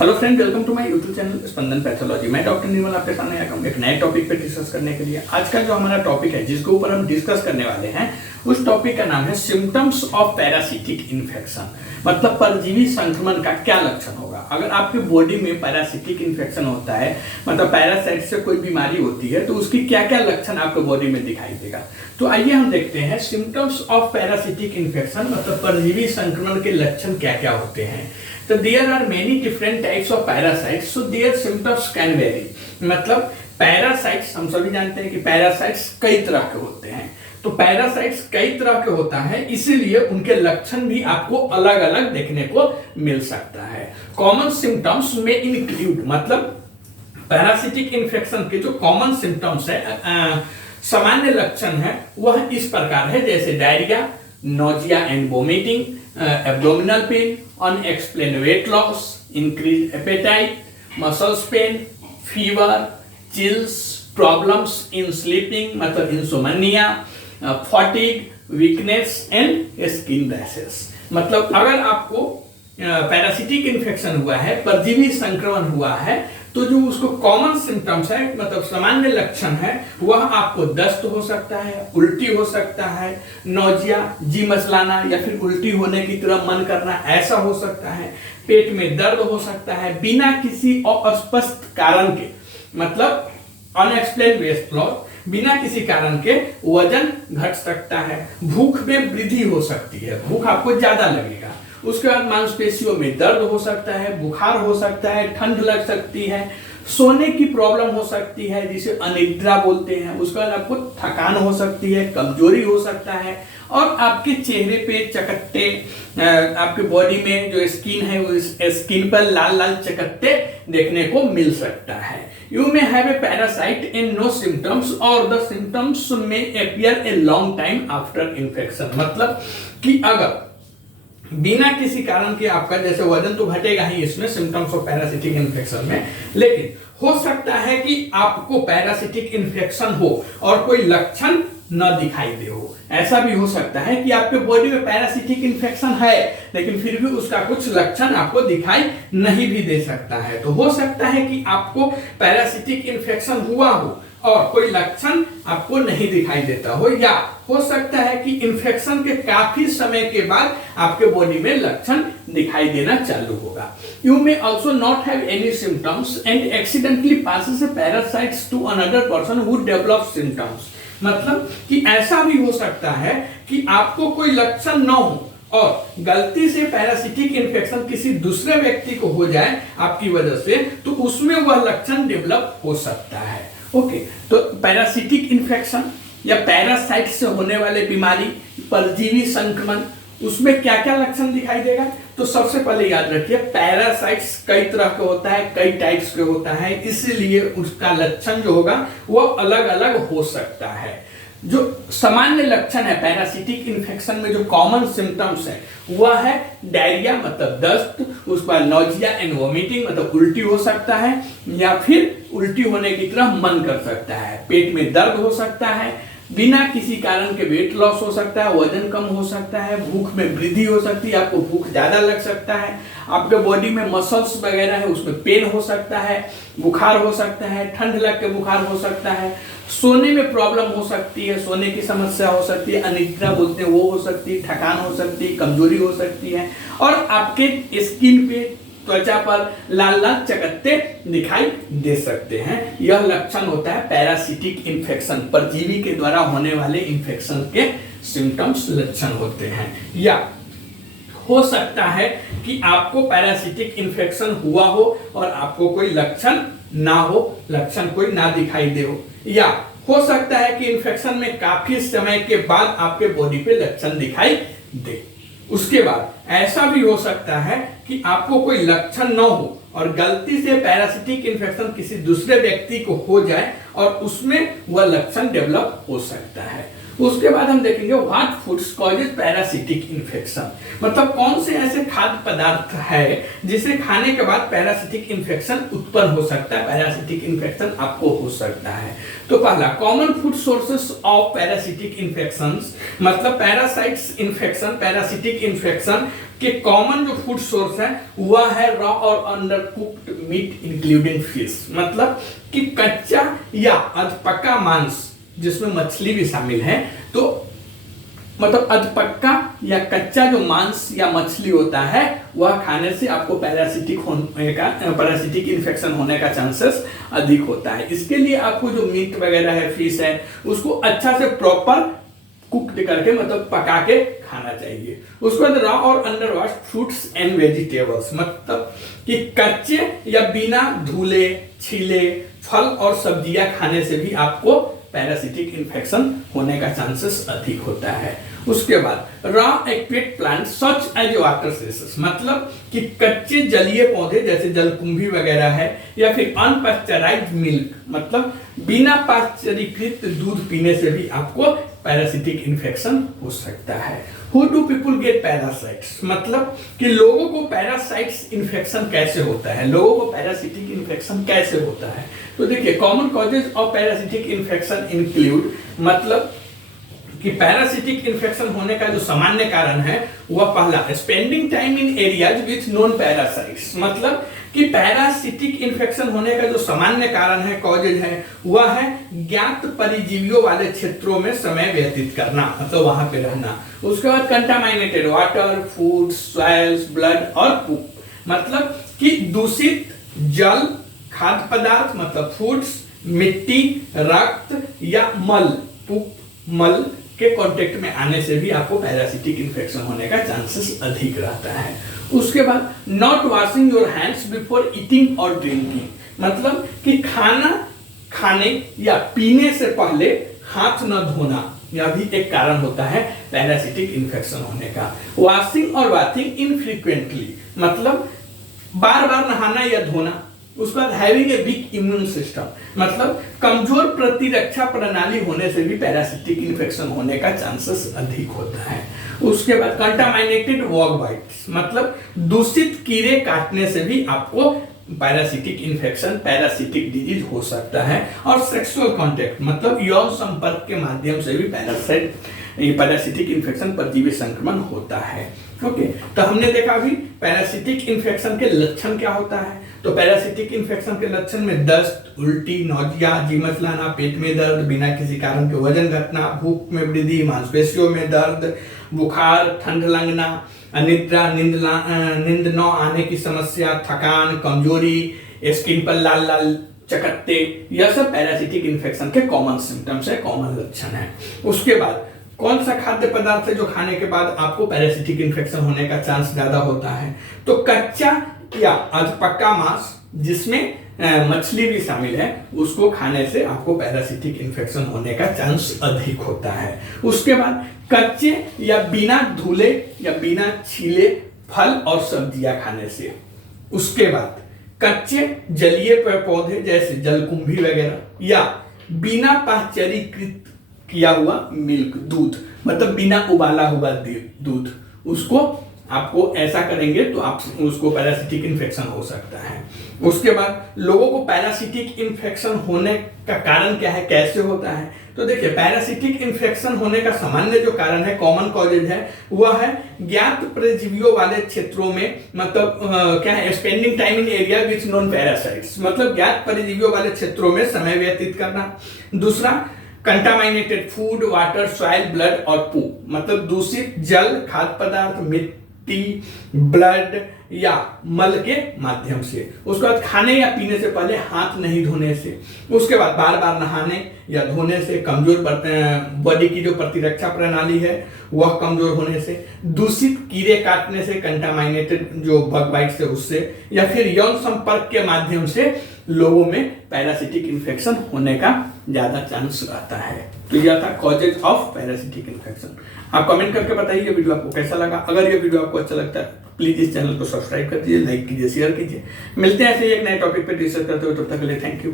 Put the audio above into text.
Hello friend, welcome to my YouTube channel Spandan pathology. मैं doctor Nirmal आपके सामने आया हूं एक नए टॉपिक पे डिस्कस करने के लिए। आज का जो हमारा टॉपिक है जिसके ऊपर हम डिस्कस करने वाले हैं उस टॉपिक का नाम है सिम्टम्स ऑफ पैरासिटिक इन्फेक्शन। मतलब परजीवी संक्रमण का क्या लक्षण होगा अगर आपके बॉडी में पैरासिटिक इन्फेक्शन होता है, मतलब पैरासाइट से कोई बीमारी होती है तो उसकी क्या क्या लक्षण आपके बॉडी में दिखाई देगा। तो आइए हम देखते हैं सिम्टम्स ऑफ पैरासिटिक इन्फेक्शन, मतलब परजीवी संक्रमण के लक्षण क्या क्या होते हैं। तो there are many different types of parasites, so there symptoms can vary. मतलब पैरासाइट्स हम सभी जानते हैं कि पैरासाइट्स कई तरह के होते हैं, तो पैरासाइट्स कई तरह के होता है, इसीलिए उनके लक्षण भी आपको अलग अलग देखने को मिल सकता है। कॉमन सिम्टम्स में इंक्लूड, मतलब पैरासिटिक इन्फेक्शन के जो कॉमन सिम्टम्स है, सामान्य लक्षण है, वह इस प्रकार है जैसे diarrhoea, nausea and vomiting, abdominal pain, unexplained weight loss, increased appetite, muscles pain, fever, chills, problems in sleeping मतलब insomnia, fatigue, weakness and skin rashes। मतलब अगर आपको पैरासिटिक इन्फेक्शन हुआ है, परजीवी संक्रमण हुआ है, तो जो उसको कॉमन सिम्टम्स है, मतलब सामान्य लक्षण है, वह आपको दस्त हो सकता है, उल्टी हो सकता है, नोजिया, जी मचलाना या फिर उल्टी होने की तरह मन करना, ऐसा हो सकता है, पेट में दर्द हो सकता है बिना किसी अस्पष्ट कारण के, मतलब अनएक्सप्लेन्ड वेट लॉस, बिना किसी कारण के वजन घट सकता है, भूख में वृद्धि हो सकती है, भूख आपको ज्यादा लगेगा, उसके बाद मांसपेशियों में दर्द हो सकता है, बुखार हो सकता है, ठंड लग सकती है, सोने की प्रॉब्लम हो सकती है जिसे अनिद्रा बोलते हैं, उसके बाद आपको थकान हो सकती है, कमजोरी हो सकता है, और आपके चेहरे पे चकत्ते, आपके बॉडी में जो स्किन है उस स्किन पर लाल लाल चकत्ते देखने को मिल सकता है। You may have a parasite in no symptoms और the symptoms may appear a long time after infection. मतलब कि अगर बिना किसी कारण के आपका, जैसे वजन तो घटेगा ही इसमें सिम्टम्स ऑफ पैरासिटिक इन्फेक्शन में, लेकिन हो सकता है कि आपको पैरासिटिक इन्फेक्शन हो और कोई लक्षण न दिखाई दे हो। ऐसा भी हो सकता है कि आपके बॉडी में पैरासिटिक इन्फेक्शन है लेकिन फिर भी उसका कुछ लक्षण आपको दिखाई नहीं भी दे सकता है। तो हो सकता है कि आपको पैरासिटिक इन्फेक्शन हुआ हो और कोई लक्षण आपको नहीं दिखाई देता हो, या हो सकता है कि इन्फेक्शन के काफी समय के बाद आपके बॉडी में लक्षण दिखाई देना चालू होगा। You may also not have any symptoms and accidentally passes a parasites to another person who develop symptoms. मतलब कि ऐसा भी हो सकता है कि आपको कोई लक्षण न हो और गलती से पैरासिटिक इन्फेक्शन किसी दूसरे व्यक्ति को हो जाए आपकी वजह से, तो उसमें वह लक्षण डेवलप हो सकता है। ओके, तो पैरासिटिक इन्फेक्शन या पैरासाइट से होने वाले बीमारी, परजीवी संक्रमण, उसमें क्या क्या लक्षण दिखाई देगा। तो सबसे पहले याद रखिए, पैरासाइट्स कई तरह के होता है, कई टाइप्स के होता है, इसीलिए उसका लक्षण जो होगा वो अलग अलग हो सकता है। जो सामान्य लक्षण है पैरासिटिक इन्फेक्शन में, जो कॉमन सिम्टम्स है, वह है डायरिया मतलब दस्त, उसके बाद नोजिया एंड वोमिटिंग मतलब उल्टी हो सकता है या फिर उल्टी होने की तरह मन कर सकता है, पेट में दर्द हो सकता है, बिना किसी कारण के वेट लॉस हो सकता है, वजन कम हो सकता है, भूख में वृद्धि हो सकती है, आपको भूख ज्यादा लग सकता है, आपके बॉडी में मसल्स वगैरह है उसमें पेन हो सकता है, बुखार हो सकता है, ठंड लग के बुखार हो सकता है, सोने में प्रॉब्लम हो सकती है, सोने की समस्या हो सकती है, अनिद्रा बोलते हैं वो हो सकती है, थकान हो सकती है, कमजोरी हो सकती है, और आपके स्किन पे, त्वचा पर लाल लाल चकत्ते दिखाई दे सकते हैं। यह लक्षण होता है पैरासिटिक इन्फेक्शन, परजीवी के द्वारा होने वाले इन्फेक्शन के सिम्टम्स लक्षण होते हैं। या हो सकता है कि आपको पैरासिटिक इन्फेक्शन हुआ हो और आपको कोई लक्षण ना हो, लक्षण कोई ना दिखाई दे हो, या हो सकता है कि इन्फेक्शन में काफी समय के बाद आपके बॉडी पे लक्षण दिखाई दे। उसके बाद ऐसा भी हो सकता है कि आपको कोई लक्षण न हो और गलती से पैरासिटिक इन्फेक्शन किसी दूसरे व्यक्ति को हो जाए और उसमें वह लक्षण डेवलप हो सकता है। उसके बाद हम देखेंगे what foods causes parasitic infection, मतलब कौन से ऐसे खाद्य पदार्थ है जिसे खाने के बाद पैरासिटिक इन्फेक्शन उत्पन्न हो सकता है, पैरासिटिक इन्फेक्शन आपको हो सकता है। तो पहला, common food sources of parasitic infections, मतलब पैरासाइट्स इन्फेक्शन, पैरासिटिक इन्फेक्शन कि कॉमन जो फूड सोर्स है वह है रॉ और under cooked meet including fish, मतलब कि कच्चा या अधपका मांस जिसमें मछली भी शामिल है। तो मतलब अधपक्का या कच्चा जो मांस या मछली होता है वह खाने से आपको पैरासिटिक इन्फेक्शन होने का चांसेस अधिक होता है। इसके लिए आपको जो मीट वगैरह है, फिश है, उसको अच्छा से प्रॉपर कुक्ड करके मतलब पका के खाना चाहिए। उसके बाद रॉ और under wash fruits and vegetables, मतलब कि कच्चे या बिना धुले छीले फल और सब्जियां खाने से भी आपको पैरासिटिक इन्फेक्शन होने का चांसेस अधिक होता है। उसके बाद raw aquatic plant such as water sources, मतलब कि कच्चे जलीय पौधे जैसे जलकुंभी वगैरह है, या फिर अनपास्चराइज्ड मिल्क, मतलब बिना पाश्चरीकृत दूध पीने से भी आपको पैरासिटिक इन्फेक्शन हो सकता है। Who do people get parasites, मतलब कि लोगों को पैरासाइट्स इन्फेक्शन कैसे होता है, लोगों को पैरासिटिक इन्फेक्शन कैसे होता है। तो देखिए common causes of parasitic infection include, मतलब कि पैरासिटिक इन्फेक्शन होने का जो सामान्य कारण है वह पहला spending time in areas with non parasites, मतलब कि पैरासिटिक इन्फेक्शन होने का जो सामान्य कारण है, कॉजेज है, वह है ज्ञात परिजीवियों वाले क्षेत्रों में समय व्यतीत करना, मतलब वहां पे रहना। उसके बाद कंटामाइनेटेड वाटर, फूड, सॉइल्स, ब्लड और पूप, मतलब कि दूषित जल, खाद्य पदार्थ मतलब फूड्स, मिट्टी, रक्त या मल, पूप, मल के कांटेक्ट में आने से भी आपको पैरासिटिक इन्फेक्शन होने का चांसेस अधिक रहता है। उसके बाद not washing your hands before eating और ड्रिंकिंग, मतलब कि खाना खाने या पीने से पहले हाथ न धोना, यह भी एक कारण होता है पैरासिटिक इन्फेक्शन होने का। वॉशिंग और बाथिंग इनफ्रीक्वेंटली, मतलब बार बार नहाना या धोना। उसके बाद having a week immune system, मतलब कमजोर प्रतिरक्षा प्रणाली होने से भी पैरासिटिक इन्फेक्शन होने का चांसेस अधिक होता है। उसके बाद कंटामाइनेटेड वॉग बाइट्स, मतलब दूषित कीड़े काटने से भी आपको पैरासिटिक इन्फेक्शन, पैरासिटिक डिजीज हो सकता है। और सेक्सुअल कांटेक्ट, मतलब यौन संपर्क के माध्यम से भी पैरासिटिक इन्फेक्शन, परजीवी संक्रमण होता है। ओके, तो हमने देखा अभी पैरासिटिक इन्फेक्शन के लक्षण क्या होता है। तो पैरासिटिक इन्फेक्शन के लक्षण में दस्त, उल्टी, नौजिया, जी मचलाना, पेट में दर्द, बिना किसी कारण के वजन घटना, भूख में वृद्धि, मांसपेशियों में दर्द, बुखार, ठंड लगना, अनिद्रा, नींद न आने की समस्या, थकान, कमजोरी, स्किन पर लाल लाल चकत्ते, यह सब पैरासिटिक इन्फेक्शन के कॉमन सिम्टम्स है, कॉमन लक्षण है। उसके बाद कौन सा खाद्य पदार्थ है जो खाने के बाद आपको पैरासिटिक इन्फेक्शन होने का चांस ज्यादा होता है। तो कच्चा या अधपक्का मांस जिसमें मछली भी शामिल है, उसको खाने से आपको पैरासिटिक इन्फेक्शन होने का चांस अधिक होता है। उसके बाद कच्चे या बिना धुले या बिना छीले फल और सब्जियां खाने से। उसके बाद कच्चे जलीय पौधे जैसे जलकुंभी वगैरह, या बिना पाश्चरीकृत किया हुआ मिल्क, दूध, मतलब बिना उबाला हुआ दूध, उसको आपको ऐसा करेंगे तो आप उसको पैरासिटिक इन्फेक्शन हो सकता है। उसके बाद लोगों को पैरासिटिक इन्फेक्शन होने का कारण क्या है, कैसे होता है। तो देखिए पैरासिटिक इन्फेक्शन होने का सामान्य जो कारण है, कॉमन कॉजेज है, वह है ज्ञात परजीवियों वाले क्षेत्रों में, मतलब क्या है, spending time in area which non parasites, मतलब ज्ञात परजीवियों वाले क्षेत्रों में समय व्यतीत करना। दूसरा कंटामाइनेटेड फूड, वाटर, सॉइल, ब्लड और पूप, मतलब दूषित जल, खाद्य पदार्थ, मिट्टी, ब्लड या मल के माध्यम से। उसके बाद खाने या पीने से पहले हाथ नहीं धोने से। उसके बाद बार बार नहाने या धोने से, कमजोर बॉडी की जो प्रतिरक्षा प्रणाली है वह कमजोर होने से, दूषित कीड़े काटने से, कंटामाइनेटेड जो बग बाइट से उससे, या फिर यौन संपर्क के माध्यम से लोगों में पैरासिटिक इन्फेक्शन होने का ज्यादा चांस रहता है। तो यह था कॉजेज ऑफ पैरासिटिक इन्फेक्शन। आप कमेंट करके बताइए ये वीडियो आपको कैसा लगा। अगर ये वीडियो आपको अच्छा लगता है प्लीज इस चैनल को सब्सक्राइब कर दीजिए, लाइक कीजिए, शेयर कीजिए। मिलते हैं ऐसे ही एक नए टॉपिक पे डिस्कस करते हुए, तब तक के लिए थैंक यू।